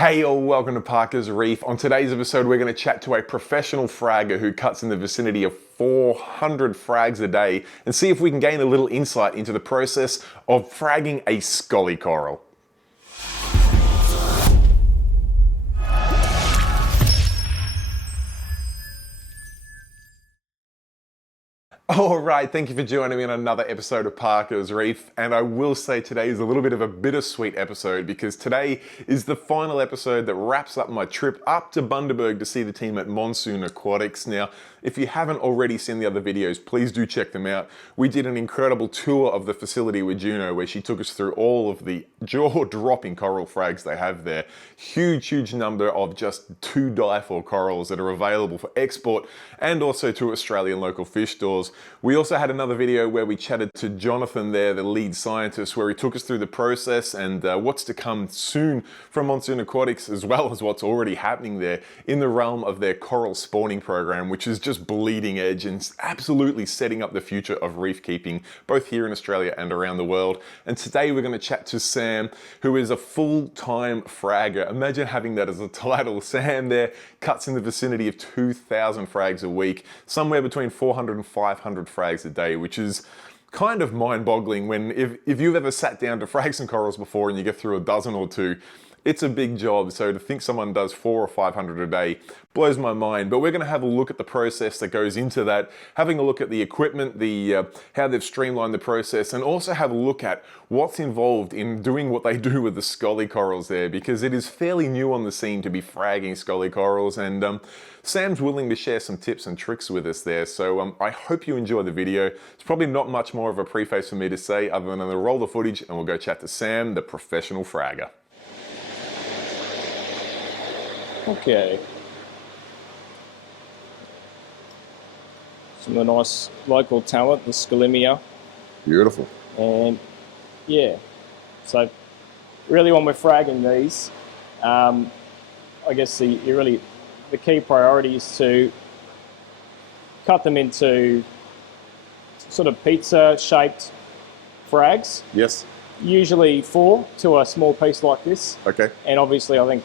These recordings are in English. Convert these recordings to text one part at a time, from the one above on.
Hey all, welcome to Parker's Reef. On today's episode, we're going to chat to a professional fragger who cuts in the vicinity of 400 frags a day and see if we can gain a little insight into the process of fragging a scoly coral. Alright, thank you for joining me on another episode of Parker's Reef, and I will say today is a little bit of a bittersweet episode because today is the final episode that wraps up my trip up to Bundaberg to see the team at Monsoon Aquatics. Now, if you haven't already seen the other videos, please do check them out. We did an incredible tour of the facility with Juno where she took us through all of the jaw-dropping coral frags they have there. Huge number of just to die for corals that are available for export and also to Australian local fish stores. We also had another video where we chatted to Jonathan there, the lead scientist, where he took us through the process and what's to come soon from Monsoon Aquatics, as well as what's already happening there in the realm of their coral spawning program, which is just bleeding edge and absolutely setting up the future of reef keeping, both here in Australia and around the world. And today we're going to chat to Sam, who is a full-time fragger. Imagine having that as a title. Sam there cuts in the vicinity of 2,000 frags a week, somewhere between 400 and 500 frags a day, which is kind of mind-boggling when if you've ever sat down to frag some corals before and you get through a dozen or two, it's a big job. So to think someone does 400 or 500 a day blows my mind. But we're going to have a look at the process that goes into that, having a look at the equipment, how they've streamlined the process, and also have a look at what's involved in doing what they do with the scoly corals there, because it is fairly new on the scene to be fragging scoly corals, and Sam's willing to share some tips and tricks with us there. So I hope you enjoy the video. It's probably not much more of a preface for me to say other than to roll the footage and we'll go chat to Sam, the professional fragger. Okay. Some of the nice local talent, the Scolimia. Beautiful. And yeah, so really when we're fragging these, I guess the key priority is to cut them into sort of pizza shaped frags. Yes. Usually 4 to a small piece like this. Okay. And obviously I think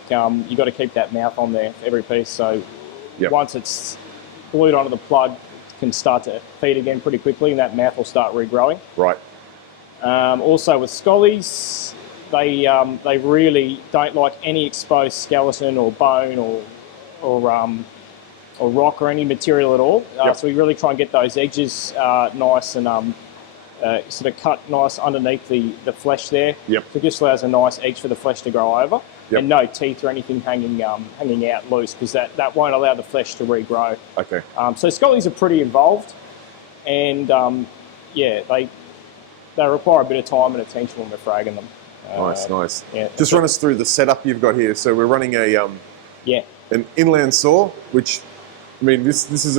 you've got to keep that mouth on there for every piece, so once it's glued onto the plug, it can start to feed again pretty quickly and that mouth will start regrowing. Right. Also with scolies, they really don't like any exposed skeleton or bone or rock or any material at all. So we really try and get those edges nice and sort of cut nice underneath the flesh there. So it just allows a nice edge for the flesh to grow over. And no teeth or anything hanging out loose, because that won't allow the flesh to regrow. Okay. So scolies are pretty involved, and they require a bit of time and attention when we're fragging them. Nice. Yeah. Just run us through the setup you've got here. So we're running an inland saw, which, I mean, this is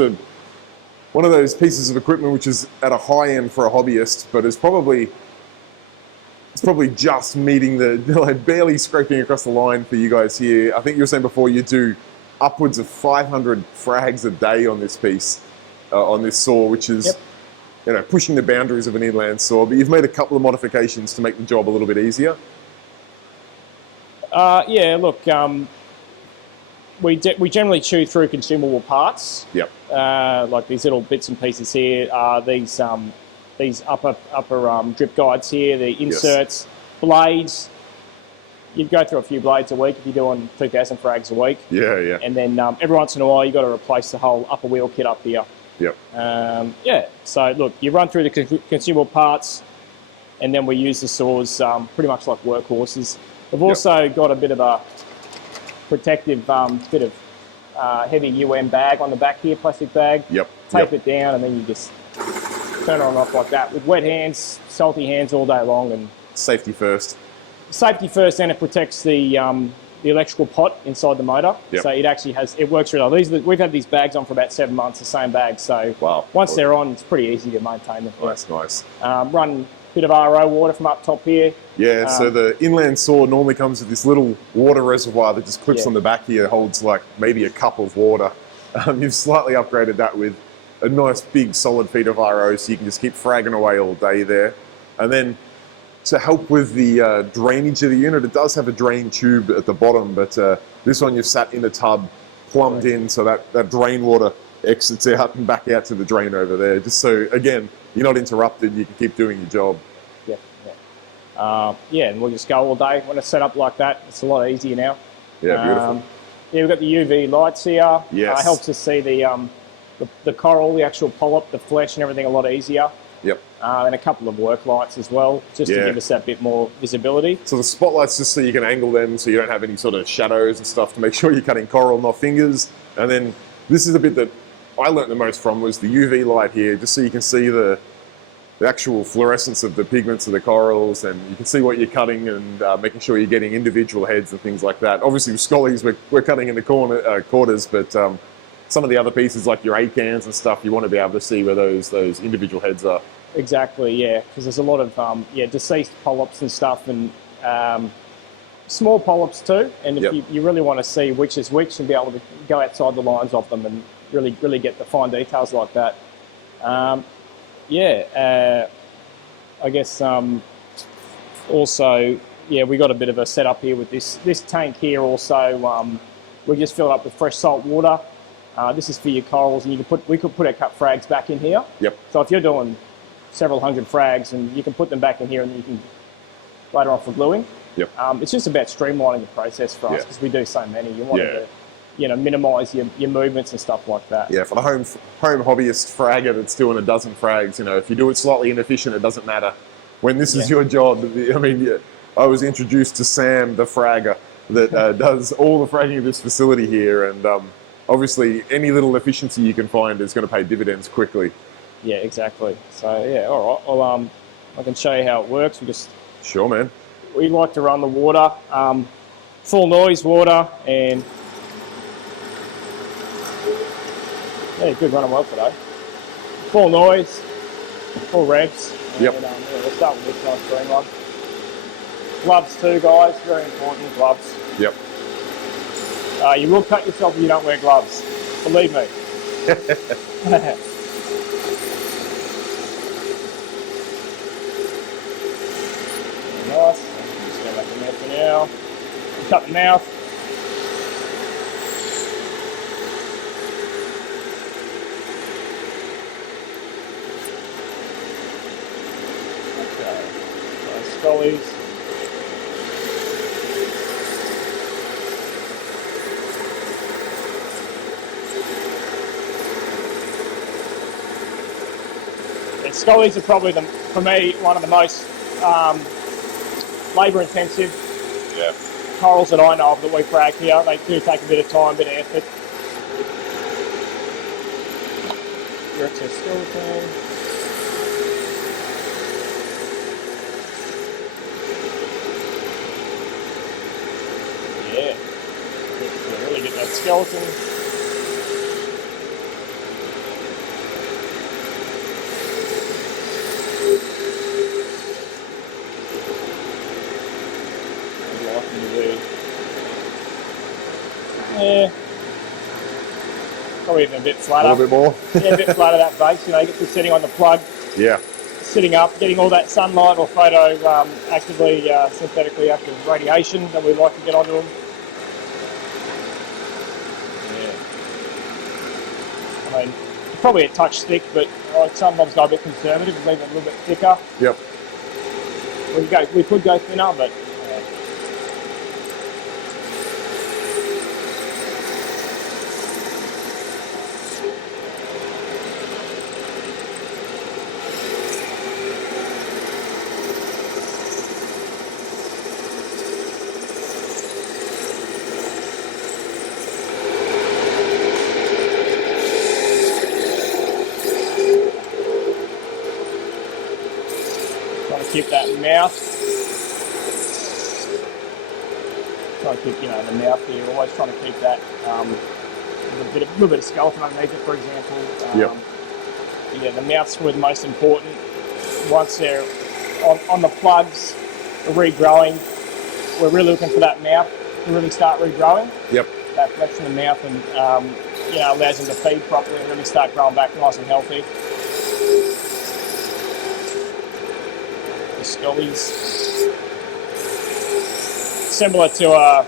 one of those pieces of equipment which is at a high end for a hobbyist, but it's probably just meeting barely scraping across the line for you guys here. I think you were saying before you do upwards of 500 frags a day on this piece, on this saw, which is pushing the boundaries of an inland saw. But you've made a couple of modifications to make the job a little bit easier. We generally chew through consumable parts. Like these little bits and pieces here. These upper drip guides here, the inserts, blades. You'd go through a few blades a week if you're doing 2,000 frags a week. And then every once in a while you've got to replace the whole upper wheel kit up here. So look, you run through the consumable parts, and then we use the saws pretty much like workhorses. We've also got a bit of a protective bit of heavy UN bag on the back here, plastic bag. Tape it down, and then you just turn it on and off like that with wet hands, salty hands all day long. And safety first. Safety first, and it protects the electrical pot inside the motor. So it actually works really well. We've had these bags on for about 7 months, the same bag. So once they're on, it's pretty easy to maintain them. That's nice. Run bit of RO water from up top here. So the inland saw normally comes with this little water reservoir that just clips on the back here, holds like maybe a cup of water. You've slightly upgraded that with a nice big solid feet of RO, so you can just keep fragging away all day there. And then to help with the drainage of the unit. It does have a drain tube at the bottom, but this one you've sat in the tub, plumbed in, so that drain water exits out and back out to the drain over there. Just so, again, you're not interrupted, you can keep doing your job. Yeah, and we'll just go all day. When it's set up like that, it's a lot easier now. Yeah, beautiful. Yeah, we've got the UV lights here. Yes. Helps us see the coral, the actual polyp, the flesh and everything a lot easier. Yep. And a couple of work lights as well, just to give us that bit more visibility. So the spotlights just so you can angle them so you don't have any sort of shadows and stuff to make sure you're cutting coral, not fingers. And then this is a bit that I learnt the most from was the UV light here, just so you can see the actual fluorescence of the pigments of the corals, and you can see what you're cutting and making sure you're getting individual heads and things like that. Obviously with Scollies we're cutting in the quarters, but some of the other pieces like your acans and stuff, you want to be able to see where those individual heads are. Exactly, yeah, because there's a lot of deceased polyps and stuff, and small polyps too, and if you really want to see which is which and be able to go outside the lines of them and really get the fine details like that. I guess also, we got a bit of a setup here with this tank here also. We just filled up with fresh salt water. This is for your corals, and we could put our cut frags back in here. Yep. So if you're doing several hundred frags, and you can put them back in here, and you can later on for gluing. Yep. It's just about streamlining the process for us because we do so many. You want to minimise your movements and stuff like that. Yeah, for the home hobbyist fragger that's doing a dozen frags, if you do it slightly inefficient, it doesn't matter. When this is your job, I was introduced to Sam, the fragger, that does all the fragging of this facility here, and obviously any little efficiency you can find is going to pay dividends quickly. Yeah, exactly. So all right. Well, I can show you how it works. Sure, man. We like to run the water, full noise water, and good running well today. Full noise, full revs. Yep. And, we'll start with this nice green one. Gloves too, guys. Very important, gloves. Yep. You will cut yourself if you don't wear gloves. Believe me. Nice. Just go back in there for now. Cut the mouth. Okay. So Scollies. And Scollies are probably, for me, one of the most labour-intensive corals that I know of that we frag here. They do take a bit of time, a bit of effort. Here it's a skeleton. Yeah. Really get that skeleton. Yeah, probably even a bit flatter. A little bit more? Yeah, a bit flatter that base. You get the setting on the plug. Yeah. Sitting up, getting all that sunlight or photo actively, synthetically active radiation that we like to get onto them. Yeah. I mean, probably a touch thick, but sometimes go a bit conservative and leave it a little bit thicker. Yep. We could go thinner, but keep that mouth. Try to keep, the mouth here. Always trying to keep that a little bit of skeleton underneath it, for example. The mouth's the most important. Once they're on the plugs, regrowing, we're really looking for that mouth to really start regrowing. Yep. That flex in the mouth and allows them to feed properly and really start growing back nice and healthy. Scoly's. Similar to a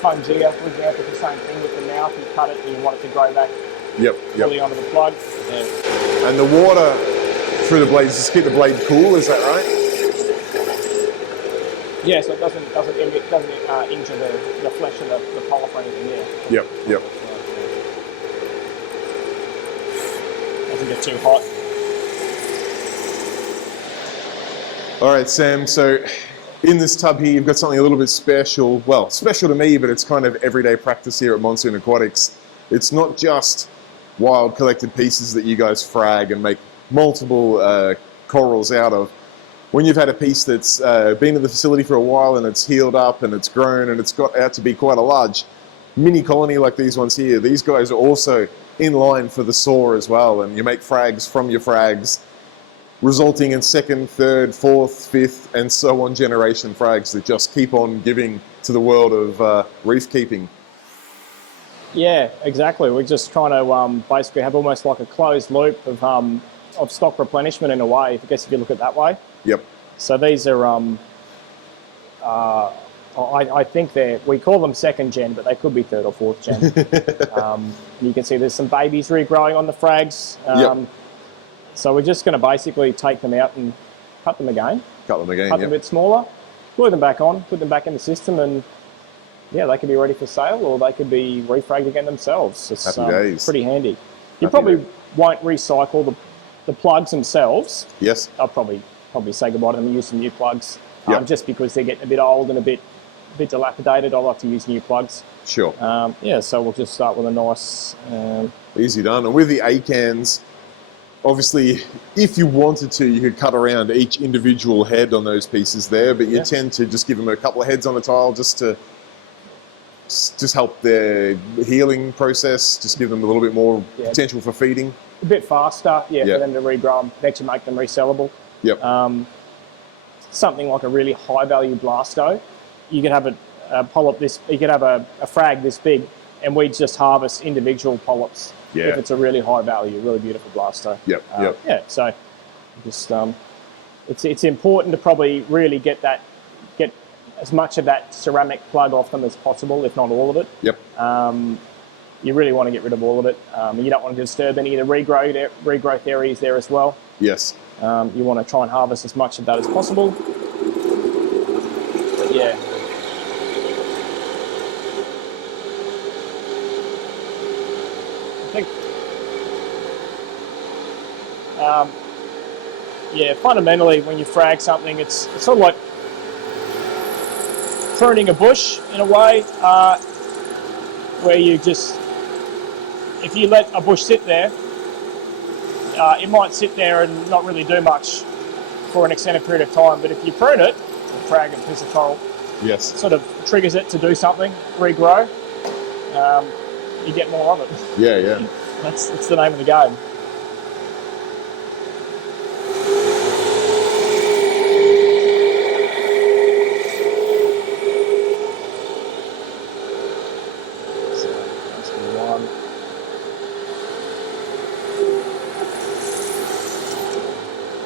fungia, for example, the same thing with the mouth. You cut it and you want it to grow back fully onto the plug. Yeah. And the water through the blades, just keep the blade cool, is that right? Yeah, so it doesn't injure the flesh of the polyp or anything there. Yep. Doesn't get too hot. All right, Sam, so in this tub here, you've got something a little bit special. Well, special to me, but it's kind of everyday practice here at Monsoon Aquatics. It's not just wild collected pieces that you guys frag and make multiple corals out of. When you've had a piece that's been in the facility for a while and it's healed up and it's grown and it's got out to be quite a large mini colony like these ones here, these guys are also in line for the soar as well, and you make frags from your frags, resulting in second, third, fourth, fifth, and so on generation frags that just keep on giving to the world of reef keeping. Yeah, exactly. We're just trying to basically have almost like a closed loop of stock replenishment in a way, I guess if you look at it that way. Yep. So these are, I think we call them second gen, but they could be third or fourth gen. You can see there's some babies regrowing on the frags. So we're just going to basically take them out and cut them again. Cut them a bit smaller, glue them back on, put them back in the system, and yeah, they could be ready for sale or they could be refragged again themselves. It's pretty handy. You probably won't recycle the plugs themselves. Yes. I'll probably say goodbye to them and use some new plugs. Just because they're getting a bit old and a bit dilapidated, I like to use new plugs. Sure. So we'll just start with a nice... Easy done. And with the A-cans, obviously, if you wanted to, you could cut around each individual head on those pieces there, but you tend to just give them a couple of heads on a tile just to help their healing process, just give them a little bit more potential for feeding. A bit faster, for them to regrow them, actually make them resellable. Yep. Something like a really high-value blasto, you could have a polyp you could have a frag this big, and we just harvest individual polyps. Yeah. If it's a really high-value, really beautiful blasto. Yep. Yeah. So, just it's important to probably really get as much of that ceramic plug off them as possible, if not all of it. Yep. You really want to get rid of all of it. You don't want to disturb any of the regrowth areas there as well. Yes. You want to try and harvest as much of that as possible. But yeah. I think, fundamentally when you frag something, it's sort of like pruning a bush in a way, where you just, if you let a bush sit there, it might sit there and not really do much for an extended period of time, but if you prune it, frag a piece of coral, sort of triggers it to do something, regrow, you get more of it. Yeah. That's the name of the game.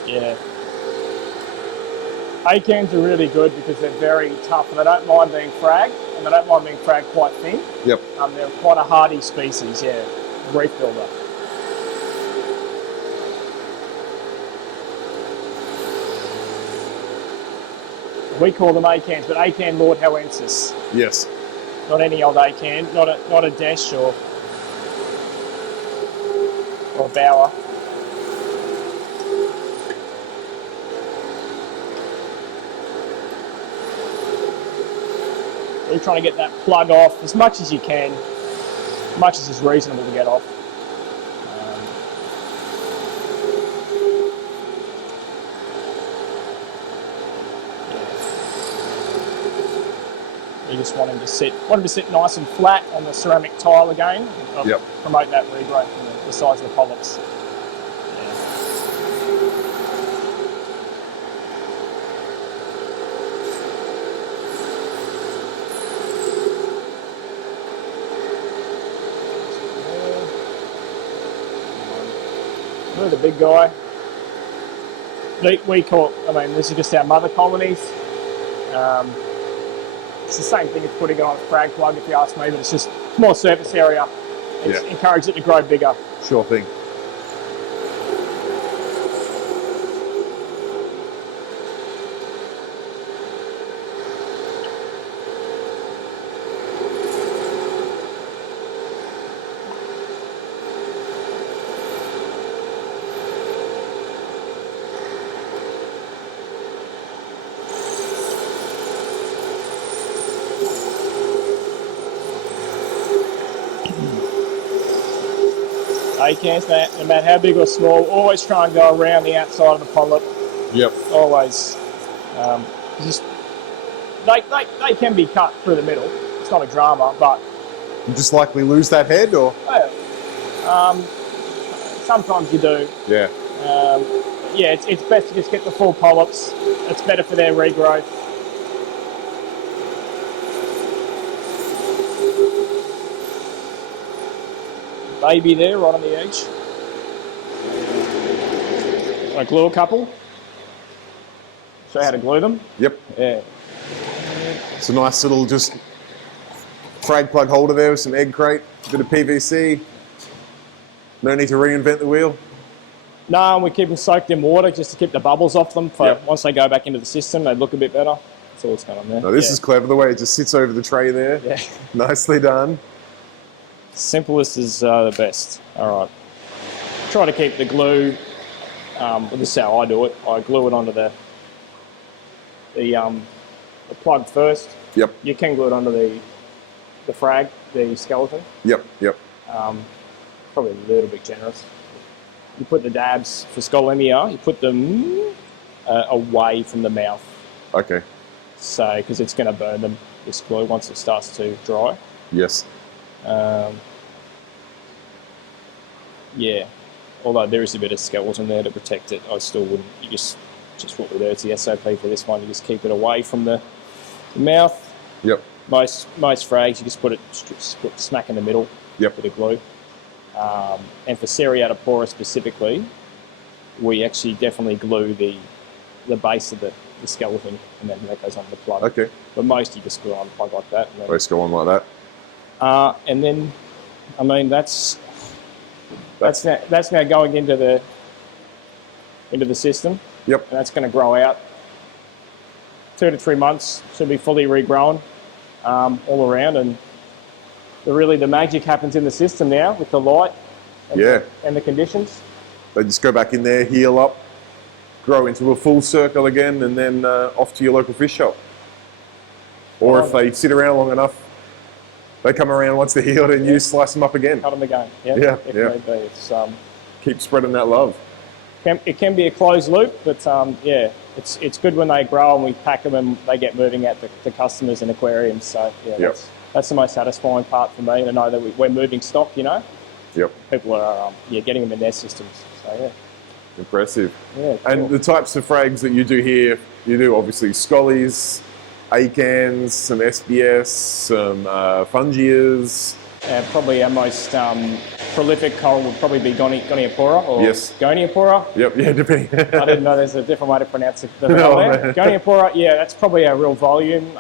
Yeah. A-cans are really good because they're very tough and they don't mind being fragged, and they don't mind being fragged quite thin. Yep. They're quite a hardy species, reef builder. We call them A-cans, but A-can Lord Howensis. Yes. Not any old A-can, not a Desh or Bauer. We're trying to get that plug off as much as you can, as much as is reasonable to get off. You just want him to sit nice and flat on the ceramic tile again. Promote that regrowth and the size of the polyps. The big guy. we call, I mean, this is just our mother colonies. It's the same thing as putting it on a frag plug, if you ask me, but it's just more surface area. It's encouraged it to grow bigger. Sure thing. Acans, no matter how big or small, always try and go around the outside of the polyp. Yep. Always. Just they can be cut through the middle. It's not a drama, but you just likely lose that head, or? Sometimes you do. Yeah. Yeah, it's best to just get the full polyps. It's better for their regrowth. Baby there, right on the edge. I glue a couple. Show you how to glue them. Yep. Yeah. It's a nice little just frag plug holder there with some egg crate, a bit of PVC. No need to reinvent the wheel. No, we keep them soaked in water just to keep the bubbles off them. For once they go back into the system, they look a bit better. That's all that's going on there. No, this is clever, the way it just sits over the tray there. Yeah. Nicely done. Simplest is the best. All right. Try to keep the glue. Well, this is how I do it. I glue it onto the plug first. Yep. You can glue it onto the frag, the skeleton. Yep. Yep. Probably a little bit generous. You put the dabs for Scolemia, you put them away from the mouth. Okay. So, because it's going to burn them, this glue, once it starts to dry. Yes. Yeah. Although there is a bit of skeleton there to protect it, I still wouldn't. You just what we're there. It's the SOP for this one. You just keep it away from the mouth. Yep. Most frags, you just put it smack in the middle. Yep. With a glue. And for Seriata pora specifically, we actually definitely glue the base of the skeleton, and then that goes on the plug. Okay. But most you just glue on the plug like that. And then, let's go on like that. and then, I mean, that's now going into the system. Yep. And that's going to grow out 2 to 3 months. Should be fully regrown all around, and the magic happens in the system now with the light and the conditions. They just go back in there, heal up, grow into a full circle again, and then off to your local fish shop. Or if they sit around long enough, they come around once they're healed and you slice them up again. Cut them again. Yeah. It's, keep spreading that love. It can be a closed loop, but it's good when they grow and we pack them and they get moving out to customers and aquariums. So that's the most satisfying part for me, to know that we're moving stock. Yep. People are getting them in their systems. So yeah. Impressive. Yeah. Cool. And the types of frags that you do here, you do obviously Scolies, Acans, some SBS, some Fungias. Probably our most prolific coral would probably be Goniapora or Goniapora. Yep, yeah, depending. I didn't know there's a different way to pronounce it. Goniapora, that's probably our real volume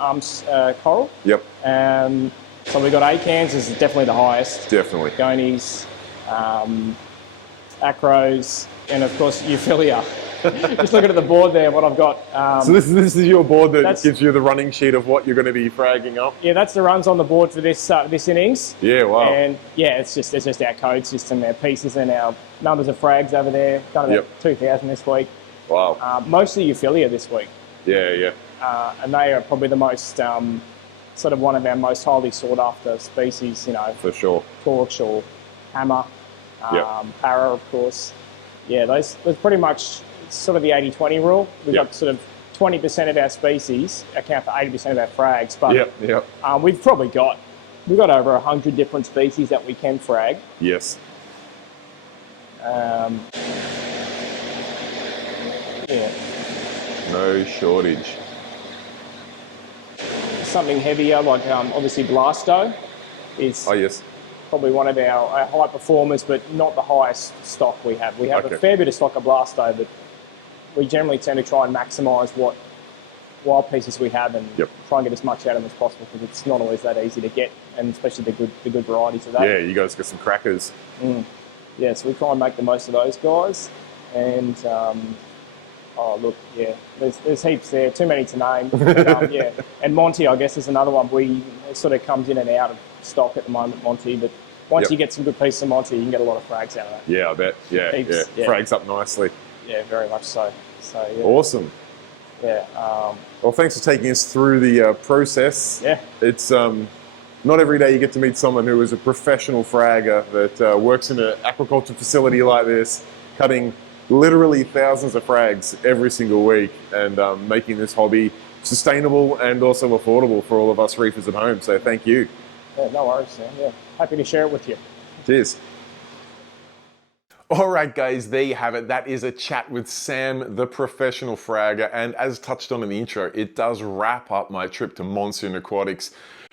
coral. Yep. So we've got Acans is definitely the highest. Definitely. Gonies, Acros, and of course Euphilia. Just looking at the board there, what I've got. So this is your board that gives you the running sheet of what you're going to be fragging up? Yeah, that's the runs on the board for this innings. Yeah, wow. And it's just our code system, our pieces and our numbers of frags over there. Done about 2,000 this week. Wow. Mostly Euphilia this week. Yeah. And they are probably the most, sort of one of our most highly sought after species, For sure. Torch or Hammer, Para, of course. Yeah, those pretty much sort of the 80-20 rule. We've got sort of 20% of our species account for 80% of our frags, but we've got over 100 different species that we can frag. Yes. No shortage. Something heavier, like obviously Blasto is probably one of our high performers, but not the highest stock we have. We have a fair bit of stock of Blasto, but we generally tend to try and maximise what wild pieces we have and try and get as much out of them as possible, because it's not always that easy to get, and especially the good varieties of that. Yeah, you guys got some crackers. Yeah, so we try and make the most of those guys. And oh look, yeah, there's heaps there, too many to name. But, yeah, and Monty, I guess, is another one. It sort of comes in and out of stock at the moment, Monty, but once you get some good pieces of Monty, you can get a lot of frags out of that. Yeah, I bet. Yeah, frags up nicely. Yeah, very much so. So yeah. Awesome. Yeah. Well, thanks for taking us through the process. Yeah. It's not every day you get to meet someone who is a professional fragger that works in an aquaculture facility like this, cutting literally thousands of frags every single week and making this hobby sustainable and also affordable for all of us reefers at home. So thank you. Yeah, no worries, Sam. Yeah, happy to share it with you. Cheers. All right, guys, there you have it. That is a chat with Sam, the professional fragger. And as touched on in the intro, it does wrap up my trip to Monsoon Aquatics.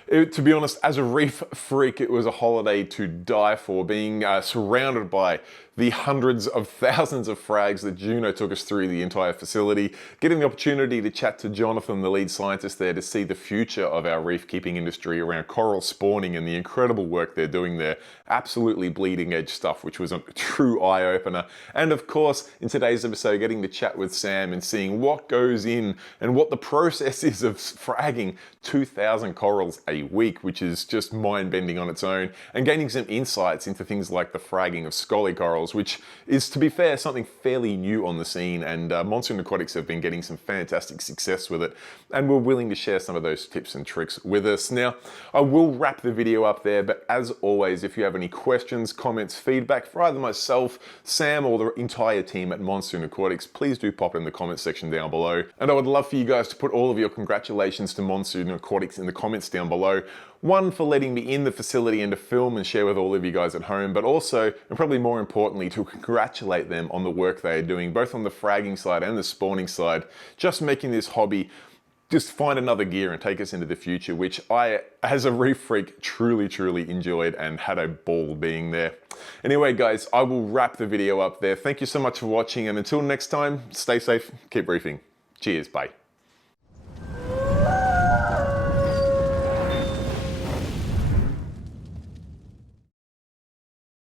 To be honest, as a reef freak, it was a holiday to die for, being surrounded by the hundreds of thousands of frags that Juno took us through the entire facility, getting the opportunity to chat to Jonathan, the lead scientist there, to see the future of our reef keeping industry around coral spawning and the incredible work they're doing there. Absolutely bleeding edge stuff, which was a true eye-opener. And of course, in today's episode, getting to chat with Sam and seeing what goes in and what the process is of fragging 2,000 corals a week, which is just mind-bending on its own, and gaining some insights into things like the fragging of Scoly corals, which is, to be fair, something fairly new on the scene, and Monsoon Aquatics have been getting some fantastic success with it, and we're willing to share some of those tips and tricks with us. Now, I will wrap the video up there, but as always, if you have any questions, comments, feedback for either myself, Sam, or the entire team at Monsoon Aquatics, please do pop in the comment section down below. And I would love for you guys to put all of your congratulations to Monsoon Aquatics in the comments down below. One, for letting me in the facility and to film and share with all of you guys at home, but also, and probably more importantly, to congratulate them on the work they are doing, both on the fragging side and the spawning side, just making this hobby just find another gear and take us into the future, which I, as a reef freak, truly enjoyed and had a ball being there. Anyway, guys, I will wrap the video up there. Thank you so much for watching, and until next time, stay safe, keep reefing. Cheers, bye.